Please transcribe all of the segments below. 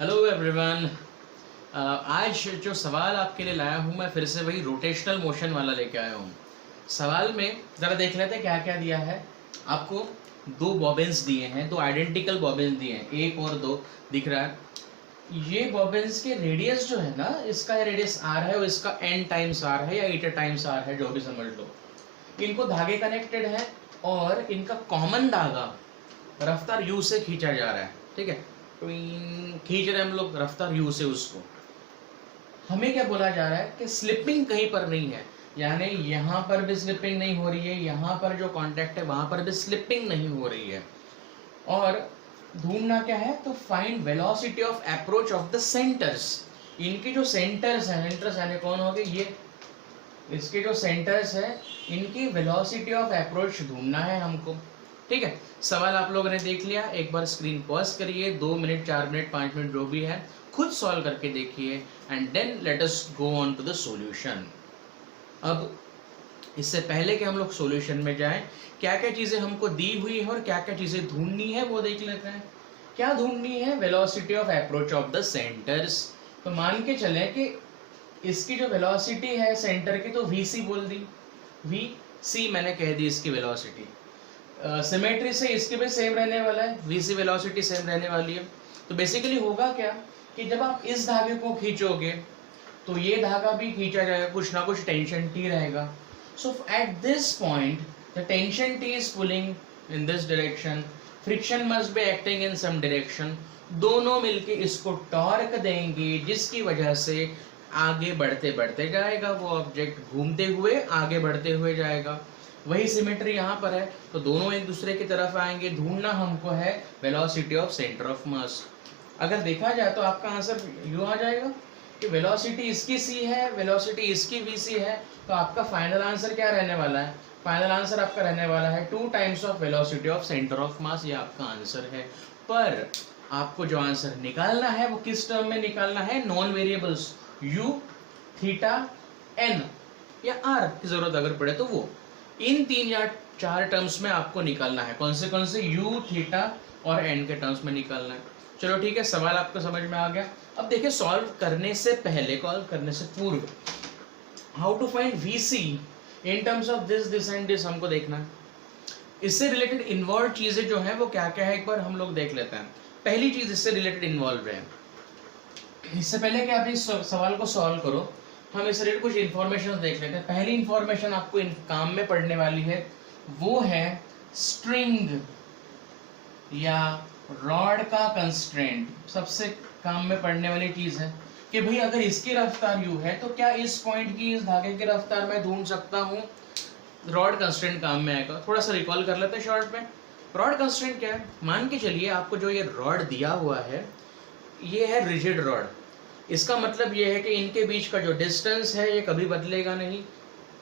Hello everyone. आज जो सवाल आपके लिए लाया हूँ मैं फिर से वही रोटेशनल मोशन वाला लेके आया हूँ। सवाल में ज़रा देख लेते हैं क्या क्या दिया है। आपको दो बॉबिन्स दिए हैं, दो आइडेंटिकल बॉबिन्स दिए हैं, एक और दो दिख रहा है। ये बॉबिन्स के रेडियस जो है ना, इसका रेडियस आर है और इसका एन टाइम्स आर है या ईटा टाइम्स आर है, जो भी समझ लो। इनको धागे कनेक्टेड है और इनका कॉमन धागा रफ्तार यू से खींचा जा रहा है। ठीक है, खींच रहे हैं हम लोग रफ्तार यू से उसको। हमें क्या बोला जा रहा है कि स्लिपिंग कहीं पर नहीं है, यानी यहाँ पर भी स्लिपिंग नहीं हो रही है, यहाँ पर जो कांटेक्ट है वहां पर भी स्लिपिंग नहीं हो रही है। और ढूंढना क्या है, तो find velocity of approach of the centres. इनके जो सेंटर्स हैं, सेंटर्स यानी कौन हो गए ये, इसके जो सेंटर्स है इनकी वेलोसिटी ऑफ अप्रोच ढूंढना है हमको। ठीक है, सवाल आप लोगों ने देख लिया। एक बार स्क्रीन पॉज करिए, 2 मिनट 4 मिनट 5 मिनट जो भी है खुद सॉल्व करके देखिए and then let us go on to the solution. अब इससे पहले कि हम लोग सॉल्यूशन में जाएं, क्या क्या चीज़ें हमको दी हुई है और क्या क्या चीज़ें ढूंढनी है वो देख लेते हैं। क्या ढूंढनी है, velocity of approach of the centres. तो मान के चले कि इसकी जो वेलोसिटी है सेंटर की, तो वी सी बोल दी, वी सी मैंने कह दी इसकी वेलोसिटी। सिमेट्री से इसके भी सेम रहने वाला है, वी सी वेलोसिटी सेम रहने वाली है। तो बेसिकली होगा क्या कि जब आप इस धागे को खींचोगे तो ये धागा भी खींचा जाएगा, कुछ ना कुछ टेंशन टी रहेगा। So at this point the tension T is pulling in this direction, friction must be acting in some direction. दोनों मिलके इसको टॉर्क देंगे जिसकी वजह से आगे बढ़ते बढ़ते जाएगा वो ऑब्जेक्ट, घूमते हुए आगे बढ़ते हुए जाएगा। वही सिमेट्री यहाँ पर है, तो दोनों एक दूसरे की तरफ आएंगे। ढूंढना हमको है वेलोसिटी ऑफ सेंटर ऑफ मास। अगर देखा जाए तो आपका आंसर यूँ आ जाएगा कि वेलोसिटी इसकी सी है, वेलोसिटी इसकी वी सी है, तो आपका फाइनल आंसर क्या रहने वाला है, फाइनल आंसर आपका रहने वाला है 2 times of velocity of centre of मास। ये आपका आंसर है। पर आपको जो आंसर निकालना है वो किस टर्म में निकालना है, non variables u, theta, n या r की जरूरत अगर पड़े तो वो इन 3 या 4 टर्म्स में आपको निकालना है। कौन से u, थीटा और n के टर्म्स में निकालना है। चलो ठीक है, सवाल आपको समझ में आ गया। अब देखिए सॉल्व करने से पहले, सॉल्व करने से पूर्व, how to find vc in terms of this and this हमको देखना है। इससे रिलेटेड इन्वॉल्व चीजें जो है वो क्या क्या है एक बार हम लोग देख लेते हैं। पहली चीज इससे रिलेटेड इन्वॉल्व है, इससे पहले कि आप इस सवाल को सॉल्व करो हम इससे रिलेटेड कुछ इन्फॉर्मेशन देख लेते हैं। पहली इन्फॉर्मेशन आपको इन काम में पढ़ने वाली है, वो है स्ट्रिंग या रॉड का कंस्ट्रेंट। सबसे काम में पढ़ने वाली चीज है कि भाई अगर इसकी रफ्तार u है तो क्या इस पॉइंट की, इस धागे की रफ्तार मैं ढूंढ सकता हूँ। रॉड कंस्ट्रेंट काम में आएगा। थोड़ा सा रिकॉल कर लेते हैं शॉर्ट में। रॉड कंस्ट्रेंट क्या है, मान के चलिए आपको जो ये रॉड दिया हुआ है ये है रिजिड रॉड। इसका मतलब ये है कि इनके बीच का जो डिस्टेंस है ये कभी बदलेगा नहीं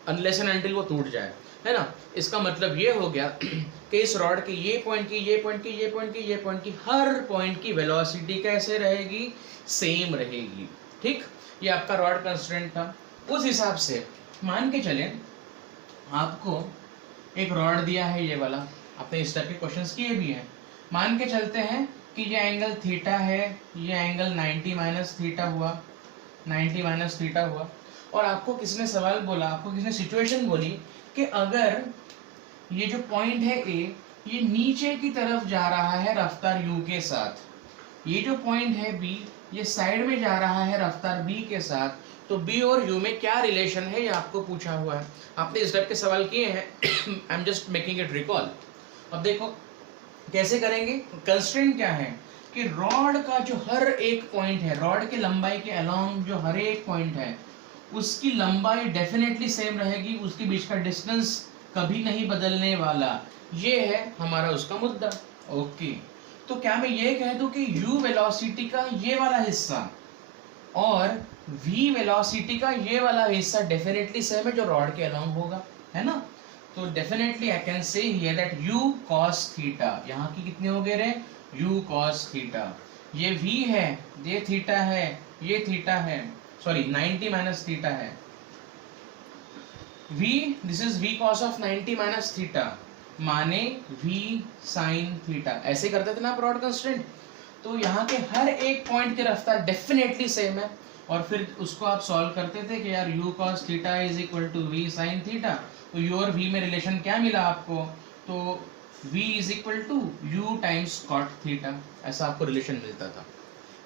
अनलेस एंड अनटिल वो टूट जाए, है ना। इसका मतलब ये हो गया कि इस रॉड की ये पॉइंट की, ये पॉइंट की, ये पॉइंट की, ये पॉइंट की, हर पॉइंट की वेलोसिटी कैसे रहेगी, सेम रहेगी। ठीक, ये आपका रॉड कंस्ट्रेंट था। उस हिसाब से मान के चले आपको एक रॉड दिया है ये वाला, आपने इस टाइप के क्वेश्चंस किए भी हैं। मान के चलते हैं कि ये एंगल थीटा है, ये एंगल 90 माइनस थीटा हुआ, 90 माइनस थीटा हुआ। और आपको किसने सवाल बोला, आपको किसने सिचुएशन बोली कि अगर ये जो पॉइंट है ए, ये नीचे की तरफ जा रहा है रफ्तार u के साथ, ये जो पॉइंट है b, ये साइड में जा रहा है रफ्तार b के साथ, तो b और u में क्या रिलेशन है ये आपको पूछा हुआ है। आपने इस टाइप के सवाल किए हैं। I am just making it recall. अब देखो कैसे करेंगे। कंस्ट्रेंट क्या है कि रॉड का जो हर एक पॉइंट है, रॉड की लंबाई के अलोंग जो हर एक पॉइंट है उसकी लंबाई डेफिनेटली सेम रहेगी, उसके बीच का डिस्टेंस कभी नहीं बदलने वाला। ये है हमारा उसका मुद्दा। ओके, तो क्या मैं ये कह दूं कि u वेलोसिटी का ये वाला हिस्सा और v वेलोसिटी का ये वाला हिस्सा डेफिनेटली सेम है जो रॉड के अलोंग होगा, है ना। तो definitely I can say here that u cos theta, यहाँ की कितने हो गए रे, u cos थीटा, ये v है, ये थीटा है, ये थीटा है, सॉरी 90 माइनस थीटा है, v this is v cos of 90 minus theta माने v sin थीटा। ऐसे करते थे ना आप रॉड कंस्ट्रेंट। तो यहाँ के हर एक पॉइंट की रफ्तार डेफिनेटली सेम है, और फिर उसको आप सॉल्व करते थे कि यार u cos theta is equal to v sin theta, तो u और v में रिलेशन क्या मिला आपको, तो v is equal to u times cot theta, ऐसा आपको रिलेशन मिलता था।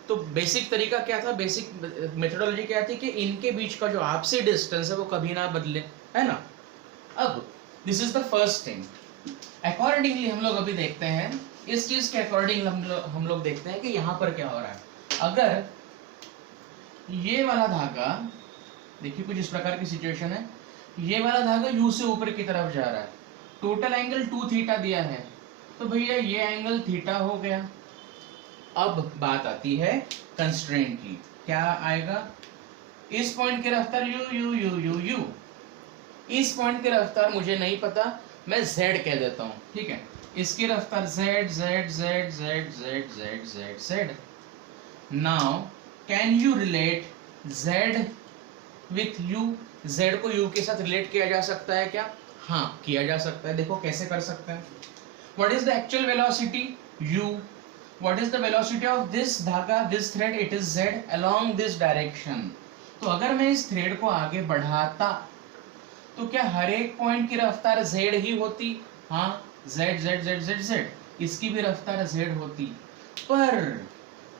तो बेसिक तरीका क्या था, बेसिक मेथोडोलॉजी क्या थी कि इनके बीच का जो आपसी डिस्टेंस है वो कभी ना बदले, है ना। अब this is the first thing. Accordingly हम लोग अभी देखते हैं, इस चीज के अकॉर्डिंग हम लोग देखते हैं कि यहाँ पर क्या हो रहा है। अगर ये वाला धागा, देखिए कुछ इस प्रकार की सिचुएशन है, ये वाला धागा u से ऊपर की तरफ जा रहा है, टोटल एंगल 2 थीटा दिया है, तो भैया ये एंगल थीटा हो गया। अब बात आती है कंस्ट्रेंट की, क्या आएगा, इस पॉइंट की रफ्तार u, इस पॉइंट की रफ्तार मुझे नहीं पता, मैं z कह देता हूँ, ठीक है। इसकी रफ्तार z। Now can you relate z with u, z को u के साथ रिलेट किया जा सकता है क्या, हाँ किया जा सकता है। देखो कैसे कर सकते हैं। What is the actual velocity u, what is the velocity of this धागा, this thread, it is z along this direction. तो अगर मैं इस थ्रेड को आगे बढ़ाता तो क्या हर एक पॉइंट की रफ्तार z ही होती, हाँ z, इसकी भी रफ्तार z होती, पर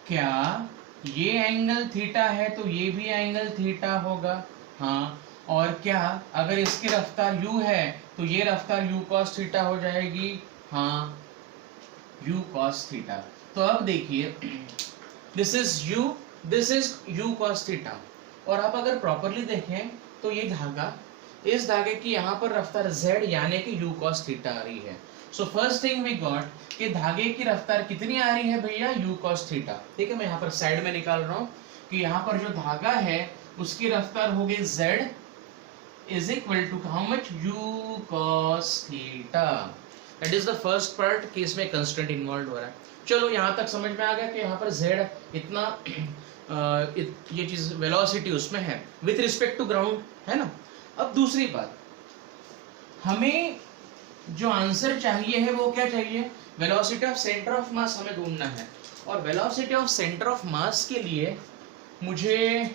क्या ये एंगल थीटा है तो ये भी एंगल थीटा होगा, हाँ। और क्या अगर इसकी रफ्तार u है तो ये रफ्तार u cos थीटा हो जाएगी, हाँ u cos थीटा। तो अब देखिए this is u cos theta, और आप अगर प्रॉपरली देखें तो ये धागा, इस धागे की यहाँ पर रफ्तार z यानी कि u cos थीटा आ रही है। So first thing we got कि धागे की रफ्तार कितनी आ रही है भैया, u cos थीटा, ठीक है। मैं यहाँ पर साइड में निकाल रहा हूँ कि यहाँ पर जो धागा है उसकी रफ्तार हो गई z is equal to how much, u cos theta. That is the first part कि इसमें कंस्ट्रेंट इन्वॉल्व हो रहा है। चलो यहाँ तक समझ में आ गया कि यहाँ पर z इतना ये चीज वेलोसिटी उसमें है विथ रिस्पेक्ट टू ग्राउंड, है ना। अब दूसरी बात, हमें जो आंसर चाहिए है वो क्या चाहिए, वेलोसिटी ऑफ सेंटर ऑफ मास हमें ढूंढना है। और वेलोसिटी ऑफ सेंटर ऑफ मास के लिए मुझे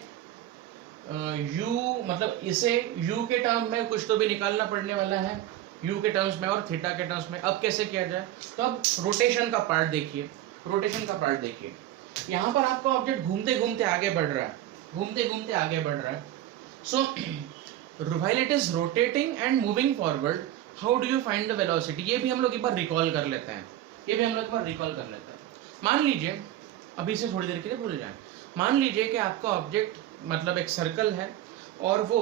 u मतलब इसे u के टर्म में कुछ तो भी निकालना पड़ने वाला है, u के टर्म्स में और थीटा के टर्म्स में। अब कैसे किया जाए, तो अब रोटेशन का पार्ट देखिए, रोटेशन का पार्ट देखिए। यहाँ पर आपका ऑब्जेक्ट घूमते घूमते आगे बढ़ रहा है, घूमते घूमते आगे बढ़ रहा है। सो while it is rotating and moving forward, how do you find the velocity? ये भी हम लोग एक बार रिकॉल कर लेते हैं, मान लीजिए, अभी से थोड़ी देर के लिए भूल जाएं, मान लीजिए कि आपका ऑब्जेक्ट मतलब एक सर्कल है और वो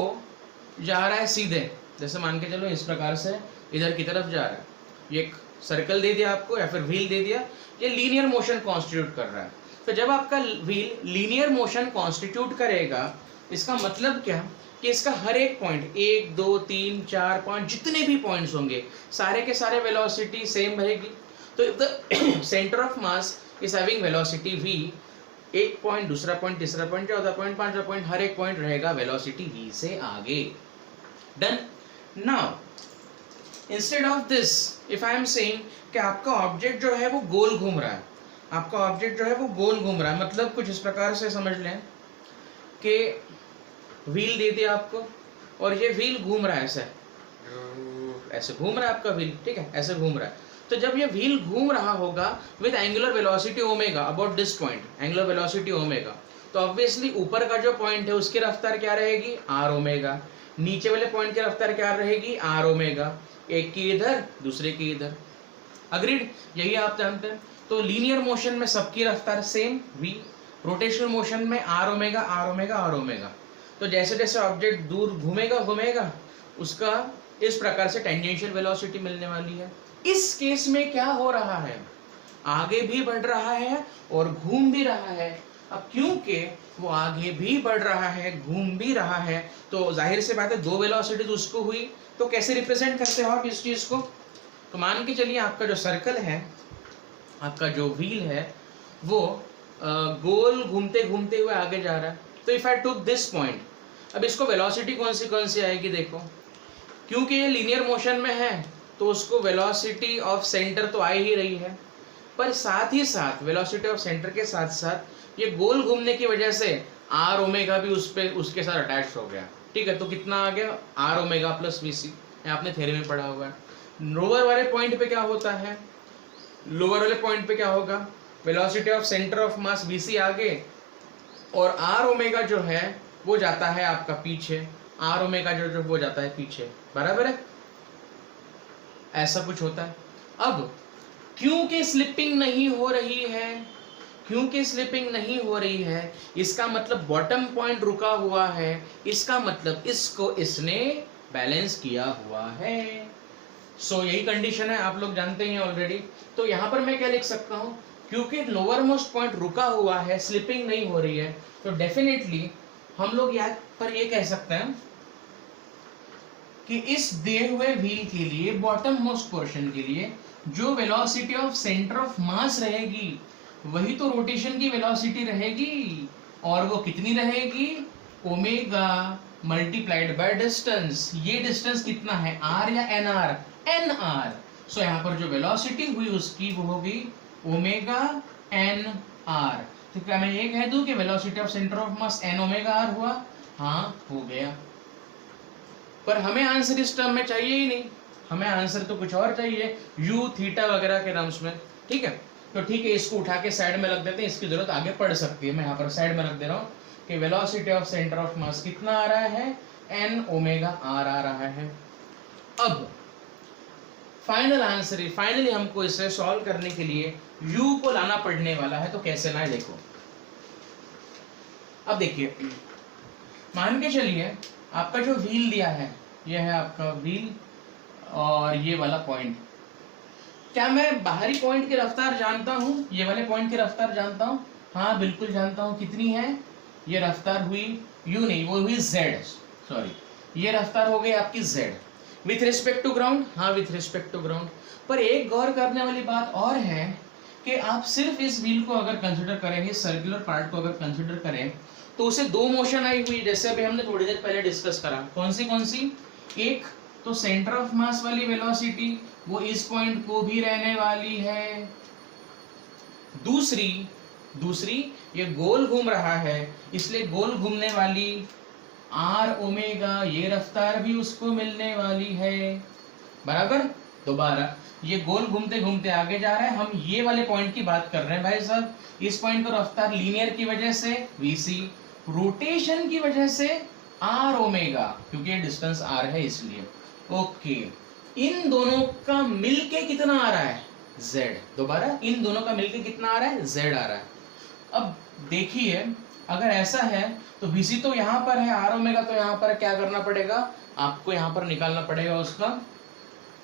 जा रहा है सीधे, जैसे मान के चलो इस प्रकार से इधर की तरफ जा रहा है। ये एक सर्कल दे दिया आपको या फिर व्हील दे दिया, ये लीनियर मोशन कॉन्स्टिट्यूट कर रहा है। तो जब आपका व्हील लीनियर मोशन कॉन्स्टिट्यूट करेगा, इसका मतलब क्या कि इसका हर एक पॉइंट 1 2 3 4 5 जितने भी पॉइंट्स होंगे सारे के सारे वेलोसिटी सेम रहेगी। तो if the centre of mass is having velocity v, एक पॉइंट, दूसरा पॉइंट, तीसरा पॉइंट, चौथा पॉइंट, पांचवा पॉइंट, हर एक पॉइंट रहेगा वेलोसिटी v से आगे। Done. Now instead of this if I am saying कि आपका ऑब्जेक्ट जो है वो गोल घूम रहा है, आपका ऑब्जेक्ट जो है वो गोल घूम रहा है, मतलब कुछ इस प्रकार से समझ लें कि व्हील दे दिया आपको और ये व्हील घूम रहा है, ऐसे घूम रहा है आपका व्हील, ठीक है, ऐसे घूम रहा है। तो जब ये व्हील घूम रहा होगा with angular velocity omega about this point, angular velocity omega, तो ऑब्वियसली ऊपर का जो पॉइंट है उसकी रफ्तार क्या रहेगी, आर ओमेगा, नीचे वाले पॉइंट की रफ्तार क्या रहेगी, आर ओमेगा, एक की इधर दूसरे की इधर। अग्रीड, यही आप जानते हैं। तो लीनियर मोशन में सबकी रफ्तार सेम v, रोटेशनल मोशन में R omega R omega R omega. तो जैसे जैसे ऑब्जेक्ट दूर घूमेगा घूमेगा उसका इस प्रकार से टेंजेंशियल वेलोसिटी मिलने वाली है। इस केस में क्या हो रहा है, आगे भी बढ़ रहा है और घूम भी रहा है। अब क्योंकि वो आगे भी बढ़ रहा है घूम भी रहा है तो जाहिर से बात है दो वेलोसिटी तो उसको हुई। तो कैसे रिप्रेजेंट करते हो आप इस चीज को, तो मान के चलिए आपका जो सर्कल है, आपका जो व्हील है वो गोल घूमते घूमते हुए आगे जा रहा है। तो if I took this point, अब इसको वेलोसिटी कौन सी आएगी, देखो क्योंकि ये लीनियर मोशन में है तो उसको वेलोसिटी ऑफ सेंटर तो आ ही रही है। पर साथ ही साथ वेलोसिटी ऑफ सेंटर के साथ साथ ये गोल घूमने की वजह से आर ओमेगा भी उसके साथ अटैच हो गया। ठीक है, तो कितना आ गया, आर ओमेगा प्लस वी सी, आपने थ्योरी में पढ़ा हुआ है। लोअर वाले पॉइंट पे क्या होता है, लोअर वाले पॉइंट पे क्या होगा, velocity of centre of mass V C आगे और आर ओमेगा जो है वो जाता है आपका पीछे, आर ओमेगा जो वो जाता है पीछे, बराबर है, ऐसा कुछ होता है। अब क्योंकि स्लिपिंग नहीं हो रही है, क्योंकि स्लिपिंग नहीं हो रही है, इसका मतलब बॉटम पॉइंट रुका हुआ है, इसका मतलब इसको इसने बैलेंस किया हुआ है। सो यही कंडीशन है, आप लोग जानते हैं ऑलरेडी। तो यहाँ पर मैं क्या लिख सकता हूँ, क्योंकि लोअर मोस्ट पॉइंट रुका हुआ है, स्लिपिंग नहीं हो रही है, तो डेफिनेटली हम लोग यहाँ पर ये कह सकते हैं कि इस दिए हुए व्हील के लिए बॉटम मोस्ट पोर्शन के लिए जो वेलोसिटी ऑफ सेंटर ऑफ मास रहेगी वही तो रोटेशन की वेलोसिटी रहेगी, और वो कितनी रहेगी, ओमेगा मल्टीप्लाइड बाय डिस्टेंस। ये डिस्टेंस कितना है, आर या एन आर, एन आर। सो यहाँ पर जो वेलोसिटी हुई उसकी वो होगी ओमेगा एन आर। तो क्या मैं ये कह दूं कि velocity of centre of mass N omega R हुआ, हाँ हो गया। पर हमें आंसर इस टर्म में चाहिए ही नहीं, हमें आंसर तो कुछ और चाहिए, यू थीटा वगैरह के टर्म्स में। ठीक है, तो ठीक है, इसको उठा के साइड में रख देते हैं, इसकी जरूरत आगे पड़ सकती है, मैं यहाँ पर साइड में रख दे रहा हूँ कि वेलोसिटी ऑफ सेंटर ऑफ मास कितना आ रहा है, एन ओमेगा आर आ रहा है। अब फाइनल आंसर, फाइनली हमको इसे सॉल्व करने के लिए u को लाना पड़ने वाला है। तो कैसे लाए देखो, अब देखिए, मान के चलिए आपका जो व्हील दिया है, यह है आपका व्हील और ये वाला पॉइंट। क्या मैं बाहरी पॉइंट की रफ्तार जानता हूँ, ये वाले पॉइंट की रफ्तार जानता हूँ, हाँ बिल्कुल जानता हूँ। कितनी है, ये रफ्तार हुई u नहीं, वो हुई z, सॉरी, ये रफ्तार हो गई आपकी z with respect to ground, हाँ विथ रिस्पेक्ट टू ग्राउंड। पर एक गौर करने वाली बात और है कि आप सिर्फ इस व्हील को अगर कंसिडर करेंगे, सर्कुलर पार्ट को अगर कंसिडर करें, तो उसे दो मोशन आई हुई, जैसे अभी हमने थोड़ी देर पहले डिस्कस करा। कौन सी, एक तो सेंटर ऑफ मास वाली वेलोसिटी वो इस पॉइंट को भी रहने वाली है, दूसरी ये गोल घूम रहा है, इसलिए गोल घूमने वाली आर ओमेगा ये रफ्तार भी उसको मिलने वाली है, बराबर। दोबारा ये गोल घूमते घूमते आगे जा रहा है, हम ये वाले पॉइंट की बात कर रहे हैं भाई साहब। इस पॉइंट को रफ्तार लीनियर की वजह से vc, रोटेशन की वजह से आर ओमेगा, क्योंकि ये डिस्टेंस आर है इसलिए। ओके, इन दोनों का मिलके कितना आ रहा है, z। दोबारा, इन दोनों का मिलके कितना आ रहा है, z आ रहा है। अब देखिए, अगर ऐसा है तो vc तो यहाँ पर है, आर ओमेगा तो यहाँ पर, क्या करना पड़ेगा आपको, यहाँ पर निकालना पड़ेगा उसका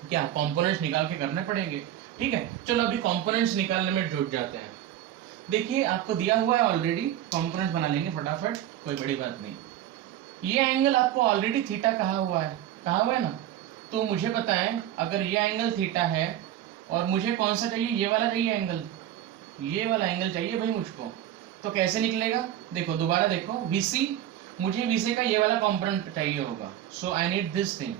क्या, कंपोनेंट्स निकाल के करने पड़ेंगे। ठीक है, चलो अभी कंपोनेंट्स निकालने में जुट जाते हैं। देखिए आपको दिया हुआ है ऑलरेडी, कंपोनेंट्स बना लेंगे फटाफट, कोई बड़ी बात नहीं। ये एंगल आपको ऑलरेडी थीटा कहा हुआ है ना, तो मुझे पता है अगर ये एंगल थीटा है और मुझे कौन सा चाहिए, ये वाला चाहिए एंगल, ये वाला एंगल चाहिए भाई मुझको। तो कैसे निकलेगा, देखो दोबारा देखो, VC, मुझे VC का ये वाला कंपोनेंट चाहिए होगा, so I need this thing,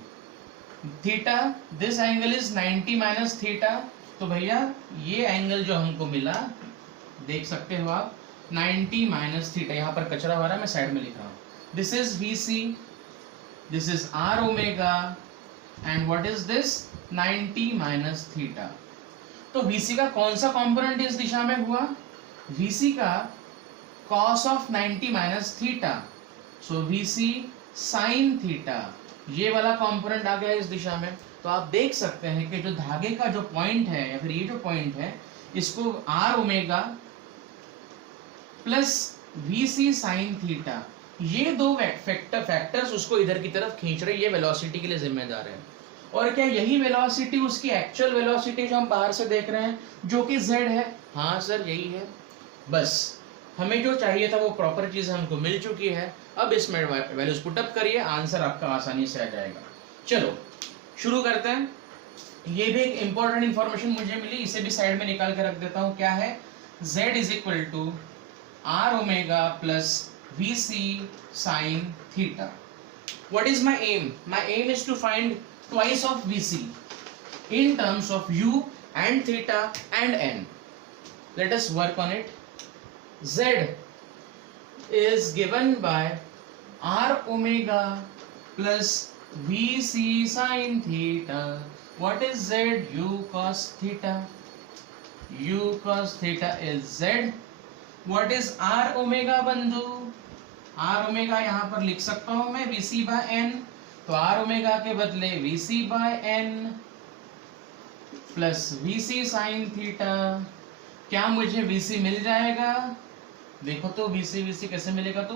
theta, this angle is 90 minus theta. तो भैया ये एंगल जो हमको मिला, देख सकते हो आप, 90 माइनस थीटा, यहाँ पर कचरा हो रहा है मैं साइड में लिख रहा हूँ, this is VC, this is R omega, and what is this, 90 minus theta. तो VC का कौन सा कंपोनेंट इस दिशा में हुआ, VC का cos of 90 minus theta, so VC sin theta, ये वाला कंपोनेंट आ गया इस दिशा में। तो आप देख सकते हैं कि जो धागे का जो पॉइंट है, या फिर ये जो पॉइंट है, इसको R omega plus VC sin theta, ये दो फैक्टर्स उसको इधर की तरफ खींच रहे, ये वेलोसिटी के लिए जिम्मेदार है। और क्या यही वेलोसिटी उसकी एक्चुअल वेलोसिटी जो हम बाहर से देख रहे हैं, जो कि z है, हाँ सर यही है। बस हमें जो चाहिए था वो प्रॉपर चीज हमको मिल चुकी है। अब इसमें वैल्यूज पुट अप करिए, आंसर आपका आसानी से आ जाएगा। चलो शुरू करते हैं। ये भी एक इंपॉर्टेंट इंफॉर्मेशन मुझे मिली, इसे भी साइड में निकाल के रख देता हूँ। क्या है, z is equal to R omega plus VC sin theta. What is my aim? My aim is to find twice of VC in terms of u and theta and n. Let us work on it. Z is given by r omega plus vc sin theta. What is Z? U cos theta. U cos theta is Z. What is r omega बंधु? r omega यहाँ पर लिख सकता हूँ मैं vc by n. तो r omega के बदले vc by n plus vc sin theta. क्या मुझे vc मिल जाएगा? देखो तो vc कैसे मिलेगा? तो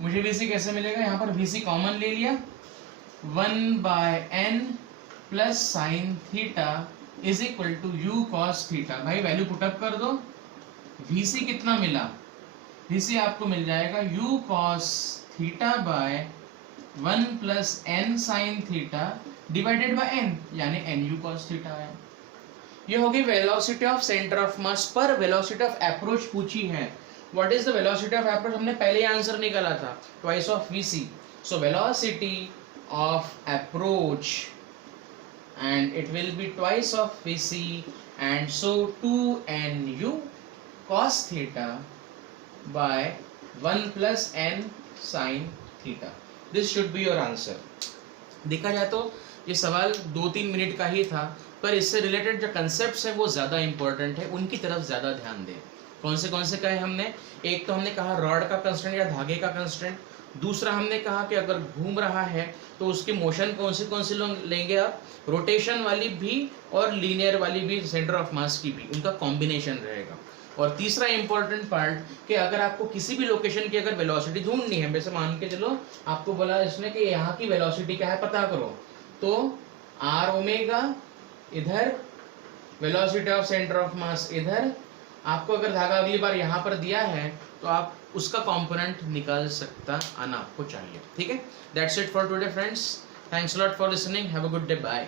मुझे vc कैसे मिलेगा? यहाँ पर vc कॉमन ले लिया, 1 by n plus sine theta is equal to u cos theta. भाई वैल्यू पुटअप कर दो. vc कितना मिला? vc आपको मिल जाएगा u cos theta by 1 plus n sine theta divided by n, यानी nu cos थीटा है. ये होगी वेलोसिटी ऑफ सेंटर ऑफ मास पर वेलोसिटी ऑफ अप्रोच पूछी है. What is the velocity of approach? हमने पहले ही आंसर निकाला था, twice of vc. So velocity of approach and it will be twice of vc, and so 2nu cos theta by 1 plus n sin theta. This should be your answer. देखा जाए तो ये सवाल 2-3 minute का ही था, पर इससे रिलेटेड जो कंसेप्ट्स है वो ज़्यादा इंपॉर्टेंट है, उनकी तरफ ज़्यादा ध्यान दें. कौन से कहे हमने? एक तो हमने कहा रॉड का कंस्टेंट या धागे का कंस्टेंट. दूसरा हमने कहा कि अगर घूम रहा है तो उसकी मोशन कौन सी लेंगे आप? रोटेशन वाली भी और लीनियर वाली भी, सेंटर ऑफ मास की भी, उनका कॉम्बिनेशन रहेगा. और तीसरा इंपॉर्टेंट पार्ट कि अगर आपको किसी भी लोकेशन की अगर वेलोसिटी ढूंढनी है, वैसे मान के चलो आपको बोला इसने कि यहाँ की वेलोसिटी क्या है पता करो, तो r ओमेगा इधर, वेलोसिटी ऑफ सेंटर ऑफ मास इधर. आपको अगर धागा अगली बार यहाँ पर दिया है तो आप उसका कंपोनेंट निकाल सकता आना आपको चाहिए. ठीक है. That's it for today friends. Thanks a lot for listening. Have a good day. Bye.